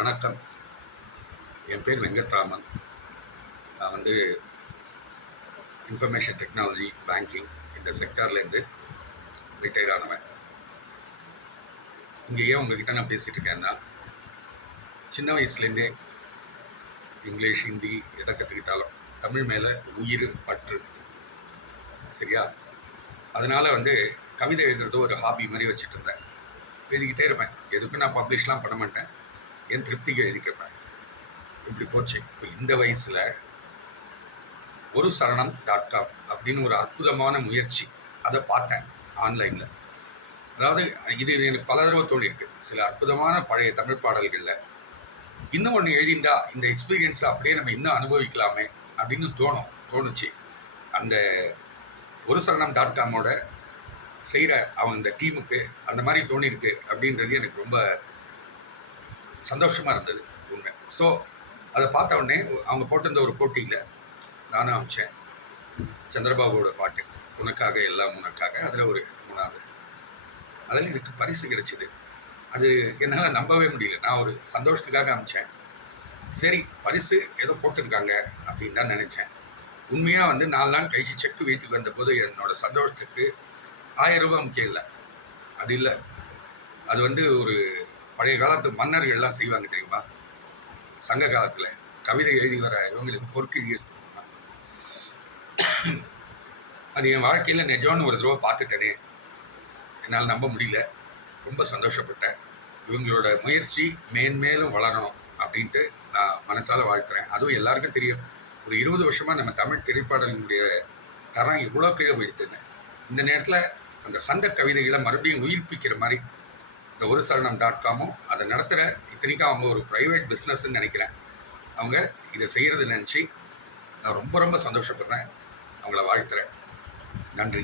வணக்கம். என் பேர் வெங்கட்ராமன். நான் இன்ஃபர்மேஷன் டெக்னாலஜி, பேங்கிங் இந்த செக்டார்லேருந்து ரிட்டையர் ஆனவன். இங்கே ஏன் உங்ககிட்ட நான் பேசிகிட்டு இருக்கேன்னா, சின்ன வயசுலேருந்தே இங்கிலீஷ், ஹிந்தி எதை கற்றுக்கிட்டாலும் தமிழ் மேலே உயிர் பற்று. சரியா? அதனால் கவிதை எழுதுறது ஒரு ஹாபி மாதிரி வச்சுட்டு இருந்தேன். எழுதிக்கிட்டே இருப்பேன். எதுக்கும் நான் பப்ளிஷ்லாம் பண்ண மாட்டேன். என் திருப்திக்கு எழுதிக்கிறப்பேன். இப்படி போச்சு. இப்போ இந்த வயசில் ஒரு சரணம்.com அப்படின்னு ஒரு அற்புதமான முயற்சி, அதை பார்த்தேன் ஆன்லைனில். அதாவது இது எனக்கு பல தடவை தோணியிருக்கு. சில அற்புதமான பழைய தமிழ் பாடல்களில் இன்னும் ஒன்று எழுதிண்டா இந்த எக்ஸ்பீரியன்ஸை அப்படியே நம்ம இன்னும் அனுபவிக்கலாமே அப்படின்னு தோணுச்சு. அந்த ஒரு சரணம்.comோட செய்கிற அவங்க இந்த டீமுக்கு அந்த மாதிரி தோணியிருக்கு அப்படின்றது எனக்கு ரொம்ப சந்தோஷமாக இருந்தது உண்மை. ஸோ அதை பார்த்த உடனே அவங்க போட்டிருந்த ஒரு போட்டியில் நானும் அமிச்சேன். சந்திரபாபுவோட பாட்டு உனக்காக எல்லாம் உனக்காக, அதில் ஒரு 3வது. அதில் எனக்கு பரிசு கிடைச்சிது. அது என்னால் நம்பவே முடியல. நான் ஒரு சந்தோஷத்துக்காக அமிச்சேன். சரி, பரிசு ஏதோ போட்டிருக்காங்க அப்படின்னு தான் நினச்சேன். உண்மையாக 4 நாள் கழிச்சு செக்கு வீட்டுக்கு வந்தபோது என்னோட சந்தோஷத்துக்கு 1000 ரூபாய் முக்கியம் இல்லை. அது இல்லை. அது ஒரு பழைய காலத்து மன்னர்கள்லாம் செய்வாங்க தெரியுமா? சங்க காலத்தில் கவிதை எழுதி வர இவங்களுக்கு பொற்கிழிகள். அது என் வாழ்க்கையில் நிஜம்னு ஒரு தடவை பார்த்துட்டேனே, என்னால் நம்ப முடியல. ரொம்ப சந்தோஷப்பட்டேன். இவங்களோட முயற்சி மேன்மேலும் வளரணும் அப்படின்ட்டு நான் மனசால வாழ்த்துறேன். அதுவும் எல்லாருக்கும் தெரியும், ஒரு 20 வருஷமாக நம்ம தமிழ் திரைப்பாடலினுடைய தரம் இவ்வளோ கீழே போயிடுதுன்னு. இந்த நேரத்தில் அந்த சங்க கவிதைகளை மறுபடியும் உயிர்ப்பிக்கிற மாதிரி இந்த ஒரு சரணம்.comமும் அதை நடத்துகிற, இத்தனைக்கும் அவங்க ஒரு ப்ரைவேட் பிஸ்னஸ்ன்னு நினைக்கிறேன், அவங்க இதை செய்கிறது நினச்சி நான் ரொம்ப ரொம்ப சந்தோஷப்படுறேன். அவங்கள வாழ்த்துறேன். நன்றி.